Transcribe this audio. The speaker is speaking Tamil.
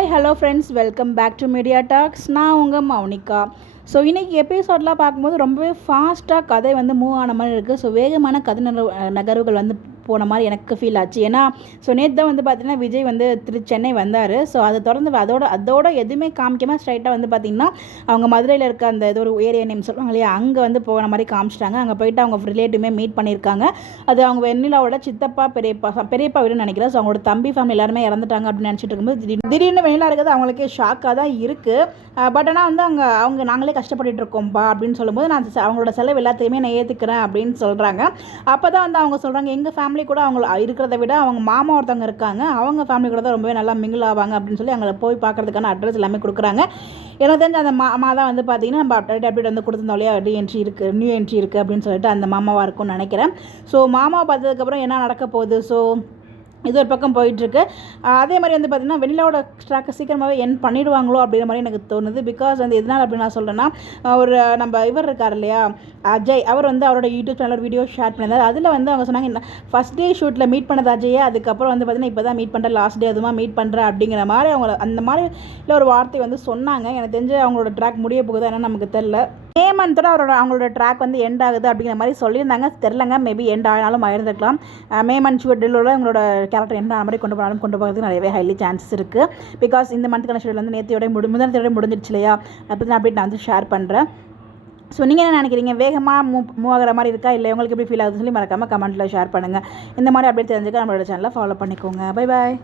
Hi hello friends, welcome back to media talks. நான் உங்கள் மௌனிகா. ஸோ இன்றைக்கி எபிசோட்லாம் பார்க்கும்போது ரொம்பவே ஃபாஸ்ட்டாக கதை வந்து மூவ் ஆன மாதிரி இருக்குது. ஸோ வேகமான கதை நகர்வுகள் வந்து போன மாதிரி எனக்கு ஃபீல் ஆச்சு. ஏன்னா நேற்று தான் வந்து பார்த்திங்கன்னா விஜய் வந்து சென்னை வந்தார். ஸோ அதை தொடர்ந்து அதோட எதுவுமே காமிக்காமல் ஸ்ட்ரைட்டாக வந்து பார்த்திங்கன்னா அவங்க மதுரையில் இருக்க அந்த ஏதோ ஒரு ஏரியா நேம் சொல்லுவாங்க இல்லையா, அங்கே வந்து போன மாதிரி காமிச்சிட்டாங்க. அங்கே போயிட்டு அவங்க ரிலேட்டிவ்மே மீட் பண்ணியிருக்காங்க. அது அவங்க வெண்ணிலாவோட சித்தப்பா பெரியப்பா வீடுன்னு நினைக்கிறேன். ஸோ அவங்களோட தம்பி ஃபேமிலி எல்லாருமே இறந்துட்டாங்க அப்படின்னு நினச்சிட்டு இருக்கும்போது திடீர்னு வெண்ணிலா இருக்கிறது அவங்களுக்கே ஷாக்காக தான் இருக்குது. பட் ஆனால் வந்து அவங்க நாங்களே கஷ்டப்பட்டுட்டு இருக்கோம்ப்பா அப்படின்னு சொல்லும்போது அவங்களோட செலவு எல்லாத்தையுமே நான் ஏற்றுக்கிறேன் அப்படின்னு சொல்கிறாங்க. அப்போ தான் வந்து அவங்க சொல்கிறாங்க, எங்கள் ஃபேமிலி கூட அவங்க இருக்கிறத விட அவங்க மாமா ஒருத்தவங்க இருக்காங்க, அவங்க ஃபேமிலி கூட தான் ரொம்பவே நல்லா மிங்கிள் ஆவாங்க அப்படின்னு சொல்லி அங்கே போய் பார்க்குறதுக்கான அட்ரஸ் எல்லாமே கொடுக்குறாங்க. எனக்கு தெரிஞ்ச அந்த மாமா தான் வந்து பார்த்தீங்கன்னா நம்ம அப்டேட் வந்து கொடுத்துருந்தோம் இல்லையா, நியூ என்ட்ரி இருக்குது அப்படின்னு சொல்லிட்டு அந்த மாமாவாக இருக்கும்னு நினைக்கிறேன். ஸோ மாமாவை பார்த்ததுக்கப்புறம் என்ன நடக்க போகுது, ஸோ இது ஒரு பக்கம் போயிட்டுருக்கு. அதே மாதிரி வந்து பார்த்திங்கன்னா வெண்ணிலாவோட ட்ராக்கை சீக்கிரமாகவே என் பண்ணிடுவாங்களோ அப்படிங்கிற மாதிரி எனக்கு தோணுது. பிகாஸ் வந்து எதனால் அப்படின்னு நான் சொல்கிறேன்னா, ஒரு நம்ம இவர் இருக்கார் இல்லையா அஜய், அவர் வந்து அவரோட யூடியூப் சேனல் வீடியோ ஷேர் பண்ணியிருந்தார். அதில் வந்து அவங்க சொன்னாங்க, ஃபஸ்ட் டே ஷூட்டில் மீட் பண்ணது அஜயை, அதுக்கப்புறம் வந்து பார்த்திங்கன்னா இப்போ தான் மீட் பண்ணுறேன், லாஸ்ட் டே அதுவும் மீட் பண்ணுறேன் அப்படிங்கிற மாதிரி அவங்க அந்த மாதிரி இல்லை ஒரு வார்த்தை வந்து சொன்னாங்க. எனக்கு தெரிஞ்சு அவங்களோட ட்ராக் முடிய போகுது, ஏன்னா நமக்கு தெரில. மந்த்தோட அவங்களோட ட்ராக் வந்து எண்ட் ஆகுது அப்படிங்கிற மாதிரி சொல்லியிருந்தாங்க. தெரிலங்க, மேபி எண்ட் ஆனாலும் ஆயிருந்திருக்கலாம். மந்த் ஷெட்யூலோட அவங்களோட கேரக்டர் என்ன மாதிரி கொண்டு போகிறதுக்கு நிறையவே ஹைலி சான்சஸ் இருக்குது. பிகாஸ் இந்த மந்த்துக்கான ஷெட்யூல் வந்து நேற்றையோட முதல் முடிஞ்சிடுச்சு இல்லையா, அப்படி நான் வந்து ஷேர் பண்ணுறேன். ஸோ நீங்கள் என்ன நினைக்கிறீங்க, வேகமாக மூவ் ஆகிற மாதிரி இருக்கா, இல்லை உங்களுக்கு எப்படி ஃபீல் ஆகுதுன்னு சொல்லி மறக்காமல் கமெண்ட்டில் ஷேர் பண்ணுங்கள். இந்த மாதிரி அப்படியே தெரிஞ்சுக்க நம்மளோட சேனலை ஃபாலோ பண்ணிக்கோங்க. Bye bye.